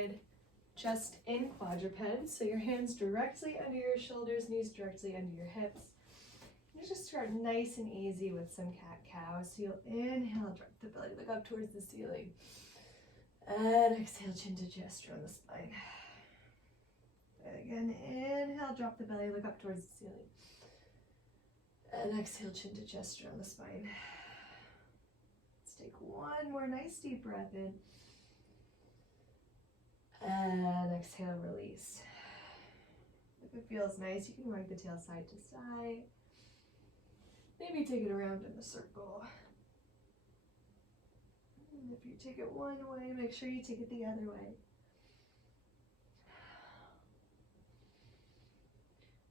seated, chest in quadruped. So your hands directly under your shoulders, knees directly under your hips. You just start nice and easy with some cat-cow. So you'll inhale, drop the belly, look up towards the ceiling. And exhale, chin to gesture on the spine. And again, inhale, drop the belly, look up towards the ceiling. And exhale, chin to gesture on the spine. Let's take one more nice deep breath in. And exhale, release. If it feels nice, you can wag the tail side to side. Maybe take it around in a circle. And if you take it one way, make sure you take it the other way.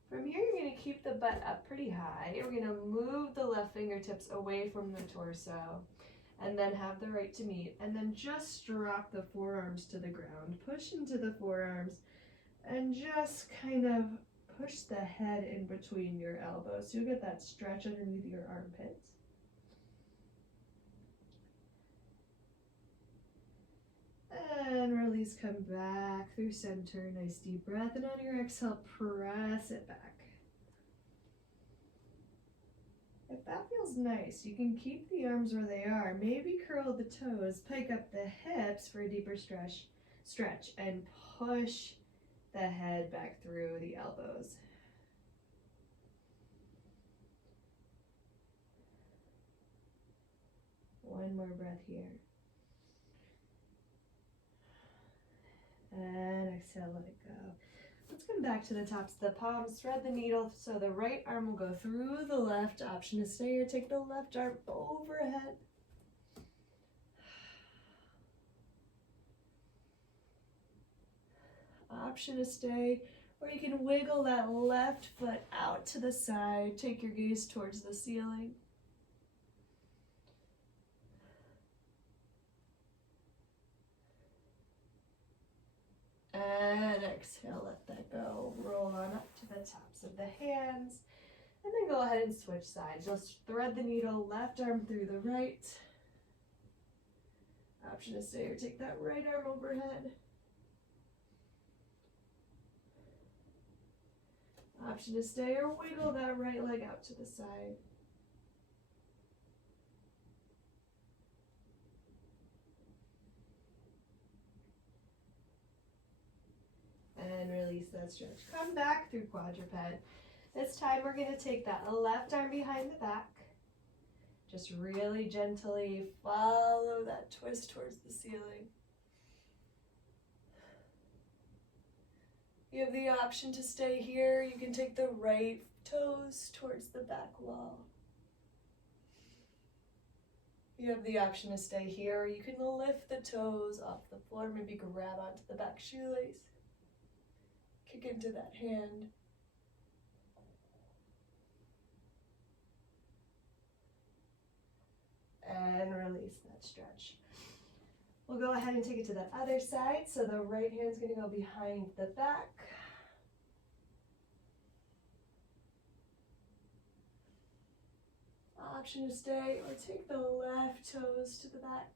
From here, you're going to keep the butt up pretty high. We're going to move the left fingertips away from the torso and then have the right to meet. And then just drop the forearms to the ground. Push into the forearms and just kind of push the head in between your elbows. So you'll get that stretch underneath your armpits. And release, come back through center. Nice deep breath. And on your exhale, press it back. If that feels nice, you can keep the arms where they are. Maybe curl the toes, pike up the hips for a deeper stretch, and push the head back through the elbows. One more breath here. And exhale, let it go. Let's come back to the tops of the palms. Thread the needle so the right arm will go through the left. Option to stay or take the left arm overhead. Option to stay, or you can wiggle that left foot out to the side. Take your gaze towards the ceiling. And exhale, let that go. Roll on up to the tops of the hands. And then go ahead and switch sides. Just thread the needle, left arm through the right. Option to stay or take that right arm overhead. Option to stay or wiggle that right leg out to the side. And release that stretch. Come back through quadruped. This time we're going to take that left arm behind the back. Just really gently follow that twist towards the ceiling. You have the option to stay here. You can take the right toes towards the back wall. You have the option to stay here. You can lift the toes off the floor, maybe grab onto the back shoelace. Kick into that hand. And release that stretch. We'll go ahead and take it to the other side. So the right hand's going to go behind the back. Option to stay or take the left toes to the back.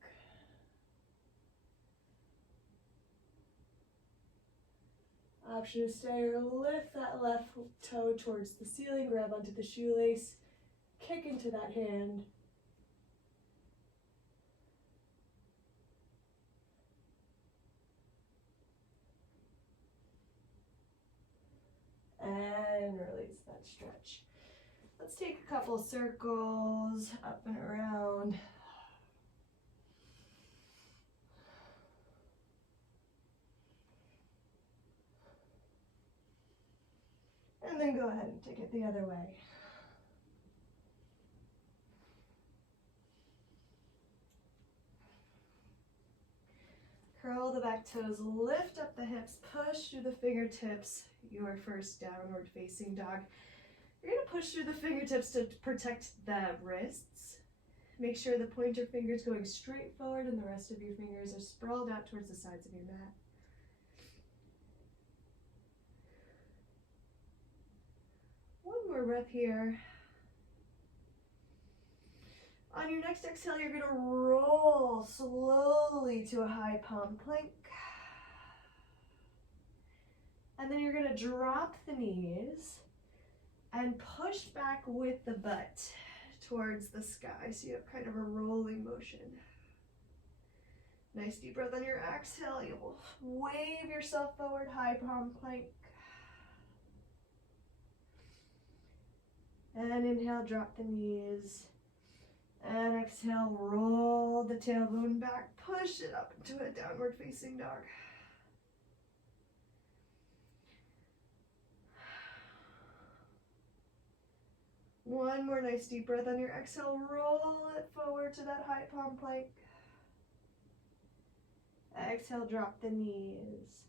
Option to stay or lift that left toe towards the ceiling, grab onto the shoelace, kick into that hand. And release that stretch. Let's take a couple circles up and around. And then go ahead and take it the other way. Curl the back toes, lift up the hips, push through the fingertips, your first downward facing dog. You're going to push through the fingertips to protect the wrists. Make sure the pointer finger's going straight forward and the rest of your fingers are sprawled out towards the sides of your mat. One more breath here. On your next exhale, you're going to roll slowly to a high palm plank. And then you're gonna drop the knees and push back with the butt towards the sky. So you have kind of a rolling motion. Nice deep breath on your exhale. You'll wave yourself forward, high palm plank. And inhale, drop the knees. And exhale, roll the tailbone back, push it up into a downward facing dog. One more nice deep breath on your exhale, roll it forward to that high palm plank. Exhale, drop the knees.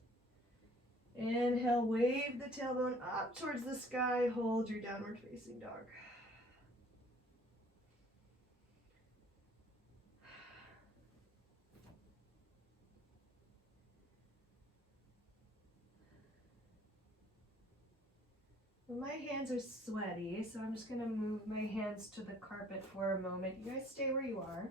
Inhale, wave the tailbone up towards the sky, hold your downward facing dog. My hands are sweaty, so I'm just going to move my hands to the carpet for a moment. You guys stay where you are.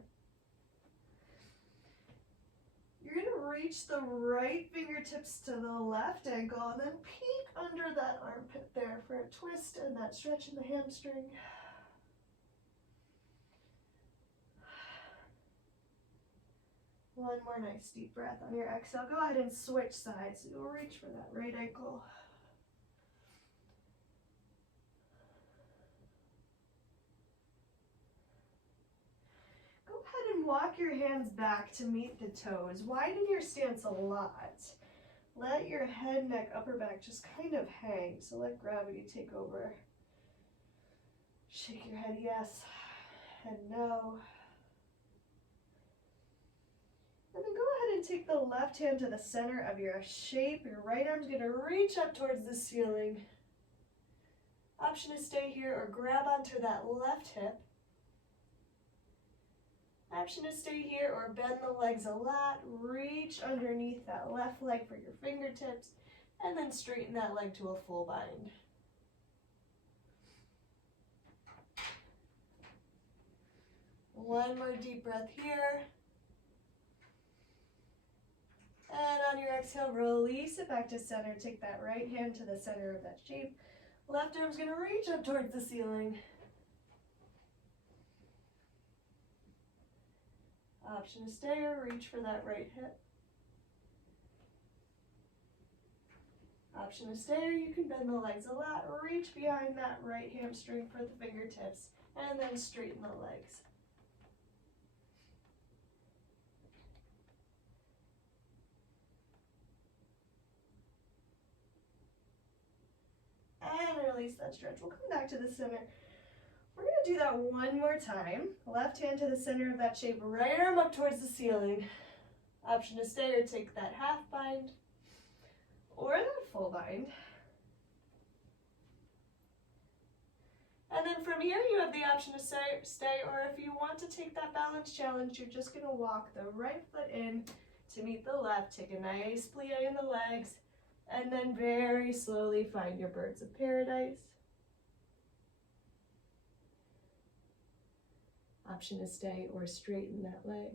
You're going to reach the right fingertips to the left ankle and then peek under that armpit there for a twist and that stretch in the hamstring. One more nice deep breath on your exhale. Go ahead and switch sides. You'll reach for that right ankle. Walk your hands back to meet the toes. Widen your stance a lot. Let your head, neck, upper back just kind of hang. So let gravity take over. Shake your head yes and no. And then go ahead and take the left hand to the center of your shape. Your right arm's going to reach up towards the ceiling. Option to stay here or grab onto that left hip. Option to stay here or bend the legs a lot, reach underneath that left leg for your fingertips, and then straighten that leg to a full bind. One more deep breath here. And on your exhale, release it back to center. Take that right hand to the center of that shape. Left arm's gonna reach up towards the ceiling. Option to stay or reach for that right hip. Option to stay or you can bend the legs a lot. Reach behind that right hamstring for the fingertips and then straighten the legs. And release that stretch. We'll come back to the center. We're going to do that one more time. Left hand to the center of that shape, right arm up towards the ceiling. Option to stay or take that half bind or that full bind. And then from here, you have the option to stay, or if you want to take that balance challenge, you're just going to walk the right foot in to meet the left. Take a nice plie in the legs, and then very slowly find your birds of paradise. Option to stay or straighten that leg.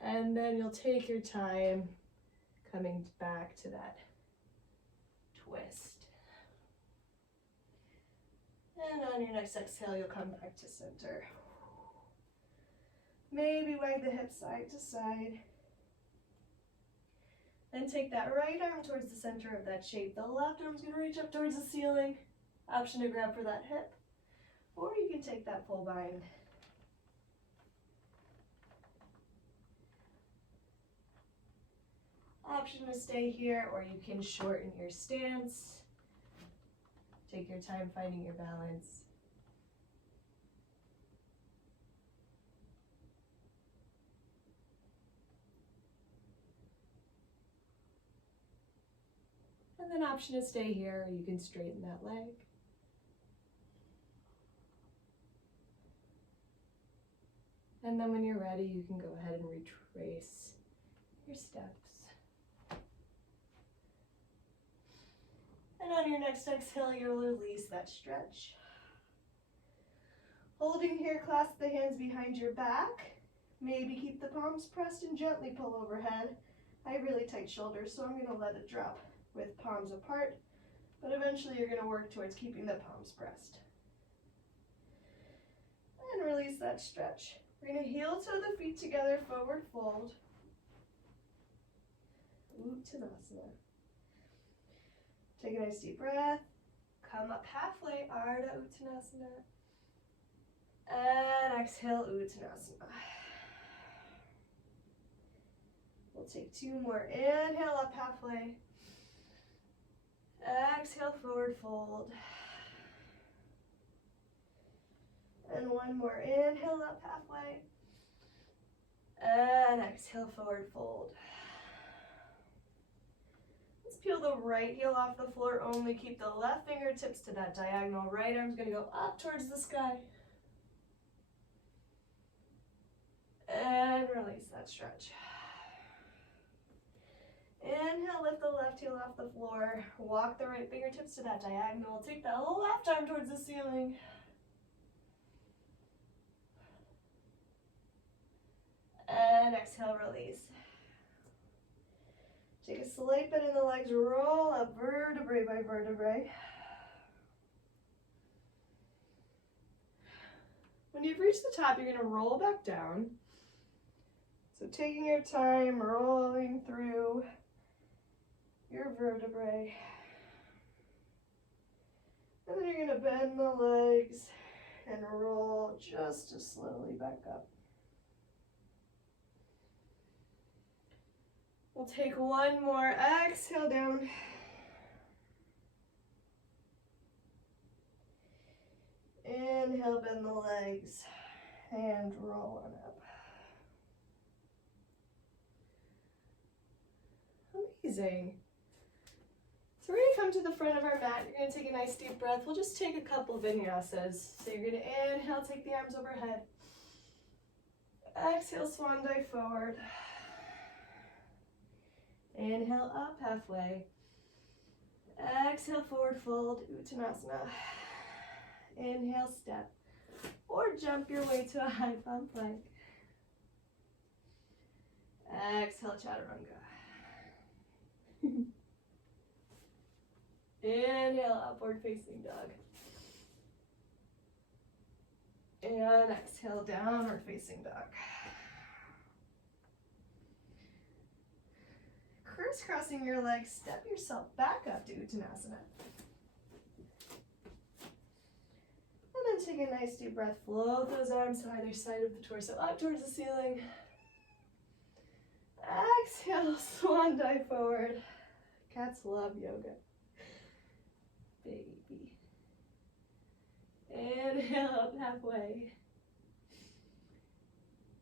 And then you'll take your time coming back to that twist. And on your next exhale, you'll come back to center. Maybe wag the hips side to side. Then take that right arm towards the center of that shape. The left arm's going to reach up towards the ceiling. Option to grab for that hip. Or you can take that full bind. Option to stay here, or you can shorten your stance. Take your time finding your balance. And then option to stay here, or you can straighten that leg. And then when you're ready, you can go ahead and retrace your steps. And on your next exhale, you'll release that stretch. Holding here, clasp the hands behind your back. Maybe keep the palms pressed and gently pull overhead. I have really tight shoulders, so I'm going to let it drop with palms apart, but eventually you're going to work towards keeping the palms pressed. And release that stretch. We're going to heel toe the feet together, forward fold. Uttanasana. Take a nice deep breath. Come up halfway, Ardha Uttanasana. And exhale, Uttanasana. We'll take 2 more. Inhale up halfway. Exhale, forward fold. And 1 more. Inhale up halfway. And exhale, forward fold. Let's peel the right heel off the floor. Only keep the left fingertips to that diagonal. Right arm's going to go up towards the sky. And release that stretch. Inhale, lift the left heel off the floor. Walk the right fingertips to that diagonal. Take that left arm towards the ceiling. And exhale, release. Take a slight bend in the legs, roll up vertebrae by vertebrae. When you've reached the top, you're going to roll back down. So taking your time, rolling through your vertebrae. And then you're going to bend the legs and roll just as slowly back up. We'll take 1 more. Exhale down. Inhale, bend the legs and roll on up. Amazing. So we're going to come to the front of our mat. You're going to take a nice deep breath. We'll just take a couple vinyasas. So you're going to inhale, take the arms overhead. Exhale, swan dive forward. Inhale up halfway. Exhale, forward fold, Uttanasana. Inhale, step. Or jump your way to a high palm plank. Exhale, chaturanga. Inhale, upward facing dog. And exhale, downward facing dog. Crisscrossing your legs, step yourself back up to Uttanasana. And then take a nice deep breath. Float those arms to either side of the torso, up towards the ceiling. Exhale, swan dive forward. Cats love yoga. Baby. Inhale up halfway.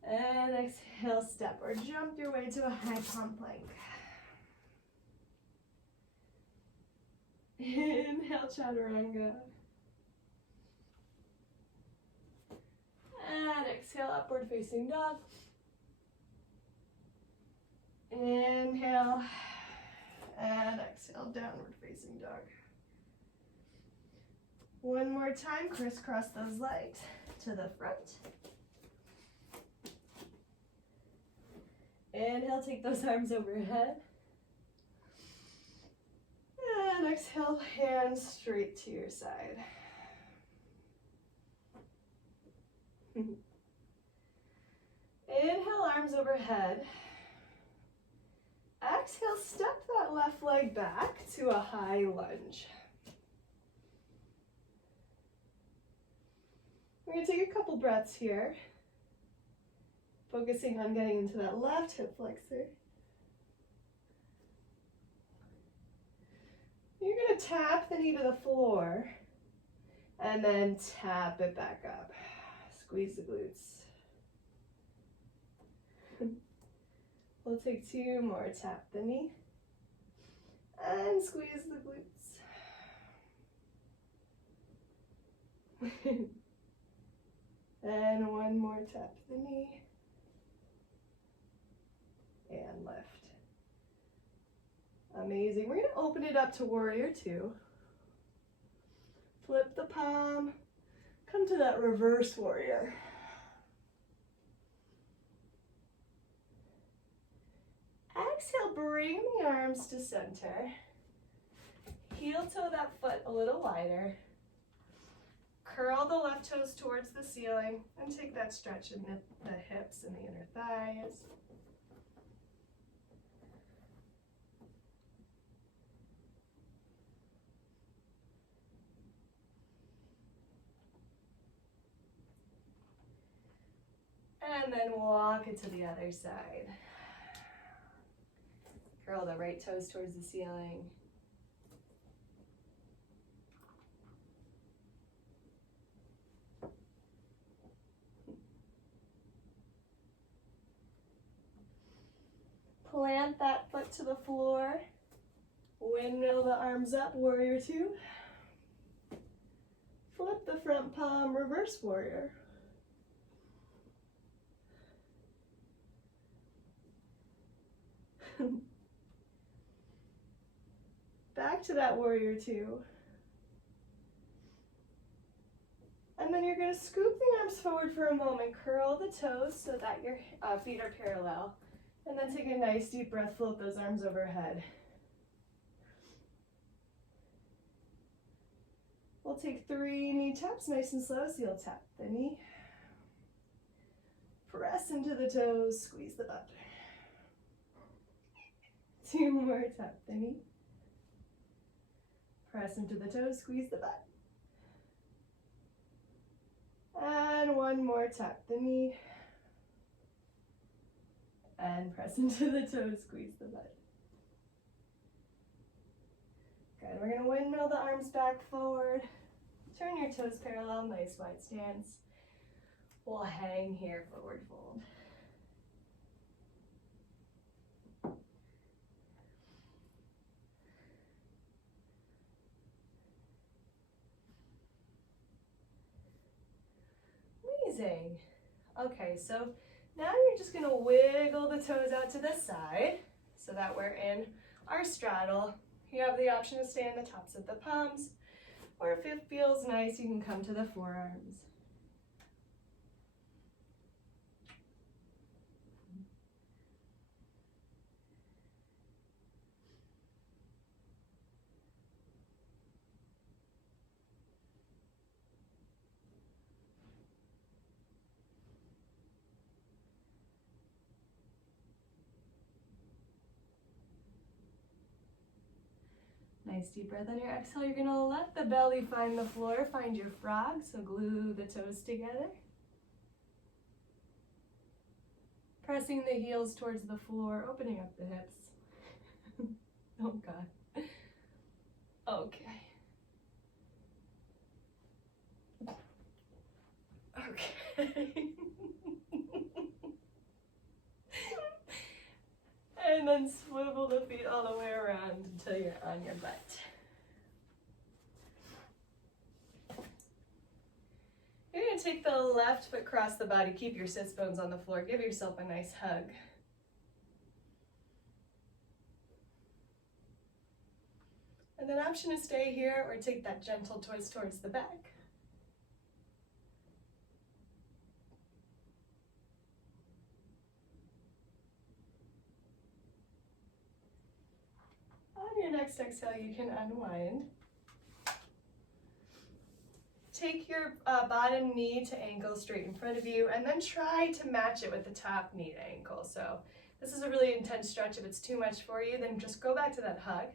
And exhale, step or jump your way to a high palm plank. Inhale, chaturanga. And exhale, upward facing dog. Inhale. And exhale, downward facing dog. 1 more time, crisscross those legs to the front. Inhale, take those arms overhead. And exhale, hands straight to your side. Inhale, arms overhead. Exhale, step that left leg back to a high lunge. We're going to take a couple breaths here, focusing on getting into that left hip flexor. You're going to tap the knee to the floor and then tap it back up. Squeeze the glutes. We'll take 2 more. Tap the knee and squeeze the glutes. And 1 more. Tap the knee and lift. Amazing. We're going to open it up to warrior 2. Flip the palm. Come to that reverse warrior. exhale, bring the arms to center. Heel toe that foot a little wider. Curl the left toes towards the ceiling and take that stretch in the hips and the inner thighs. And then walk it to the other side. Curl the right toes towards the ceiling. Plant that foot to the floor. Windmill the arms up, warrior two. Flip the front palm, reverse warrior. Back to that warrior two. And then you're going to scoop the arms forward for a moment. Curl the toes so that your feet are parallel. And then take a nice deep breath, float those arms overhead. We'll take 3 knee taps, nice and slow. So you'll tap the knee. Press into the toes, squeeze the butt. 2 more, tap the knee. Press into the toes, squeeze the butt. And 1 more, tap the knee. And press into the toes, squeeze the butt. Good, we're gonna windmill the arms back forward. Turn your toes parallel, nice wide stance. We'll hang here, forward fold. Amazing. Okay, so now you're just gonna wiggle the toes out to the side so that we're in our straddle. You have the option to stay on the tops of the palms, or if it feels nice, you can come to the forearms. Nice deep breath on your exhale. You're gonna let the belly find the floor, find your frog, so glue the toes together. Pressing the heels towards the floor, opening up the hips. Oh God. Okay. Okay. And then swivel the feet all the way around until you're on your butt. You're going to take the left foot across the body, keep your sits bones on the floor, give yourself a nice hug. And then option to stay here or take that gentle twist towards the back. On your next exhale, you can unwind. Take your bottom knee to ankle straight in front of you, and then try to match it with the top knee to ankle. So this is a really intense stretch. If it's too much for you, then just go back to that hug.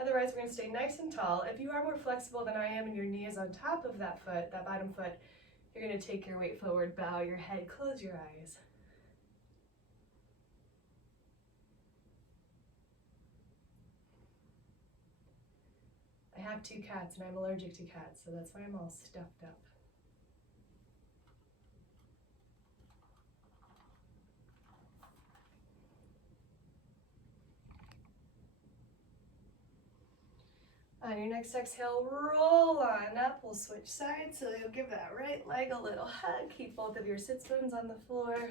Otherwise, we're going to stay nice and tall. If you are more flexible than I am and your knee is on top of that foot, that bottom foot, you're going to take your weight forward, bow your head, close your eyes. I have 2 cats and I'm allergic to cats, so that's why I'm all stuffed up. On your next exhale, roll on up. We'll switch sides, so you'll give that right leg a little hug. Keep both of your sits bones on the floor.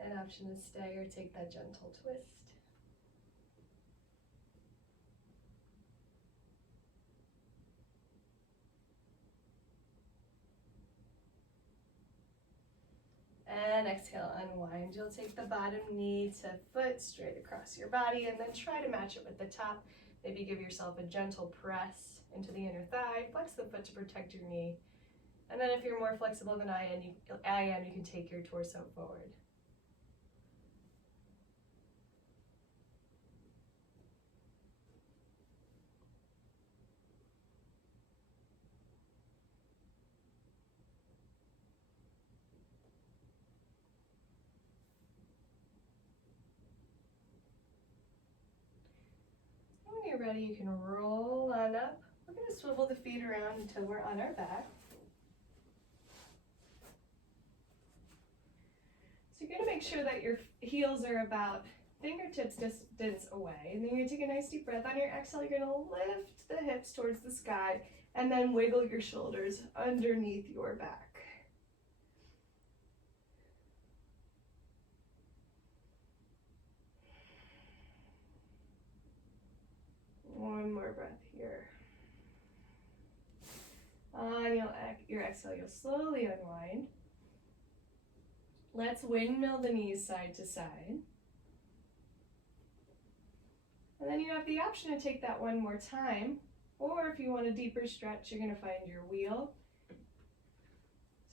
An option to stay or take that gentle twist. And exhale, unwind. You'll take the bottom knee to foot straight across your body and then try to match it with the top. Maybe give yourself a gentle press into the inner thigh. Flex the foot to protect your knee. And then if you're more flexible than I am, you can take your torso forward. When you're ready, you can roll on up. We're going to swivel the feet around until we're on our back. So you're going to make sure that your heels are about fingertips distance away. And then you're going to take a nice deep breath. On your exhale, you're going to lift the hips towards the sky and then wiggle your shoulders underneath your back. One more breath here. On your exhale, you'll slowly unwind. Let's windmill the knees side to side. And then you have the option to take that one more time, or if you want a deeper stretch, you're going to find your wheel. So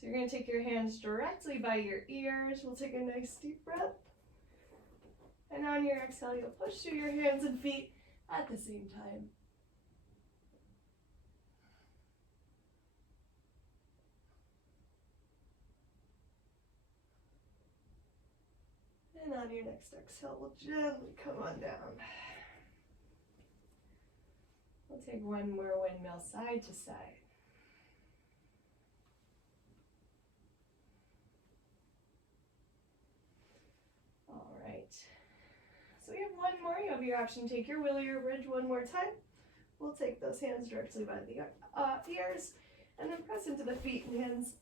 you're going to take your hands directly by your ears. We'll take a nice deep breath. And on your exhale, you'll push through your hands and feet at the same time. And on your next exhale, we'll gently come on down. We'll take one more windmill side to side. All right. So we have one more. You have your option to take your wheel or your bridge one more time. We'll take those hands directly by the ears and then press into the feet and hands.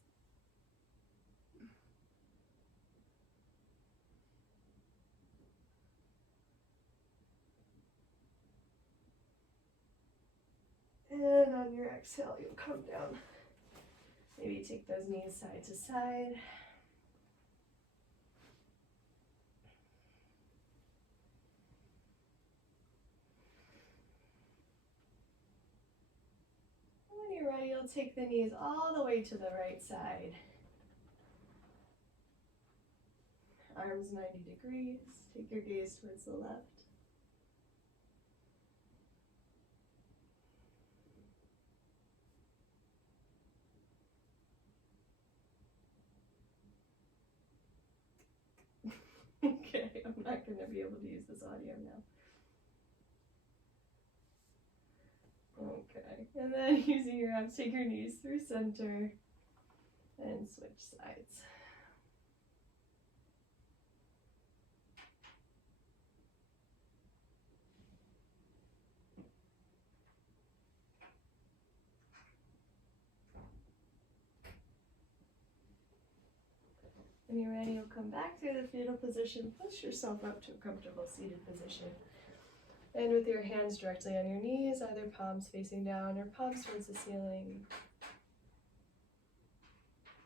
And on your exhale, you'll come down. Maybe take those knees side to side. When you're ready, you'll take the knees all the way to the right side. Arms 90 degrees. Take your gaze towards the left. Okay, I'm not going to be able to use this audio now. Okay, and then using your abs, take your knees through center and switch sides. When you're ready, you'll come back to the fetal position. Push yourself up to a comfortable seated position. And with your hands directly on your knees, either palms facing down or palms towards the ceiling.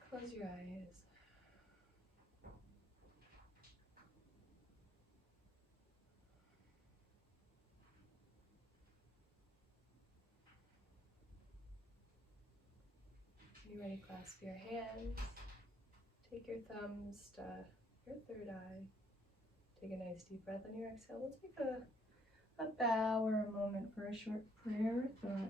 Close your eyes. When you're ready, clasp your hands. Take your thumbs to your third eye. Take a nice deep breath on your exhale. We'll take a bow or a moment for a short prayer or thought.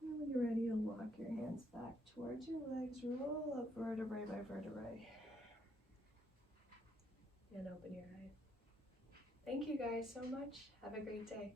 And when you're ready, you'll walk your hands back towards your legs. Roll up vertebrae by vertebrae. And open your eyes. Thank you guys so much. Have a great day.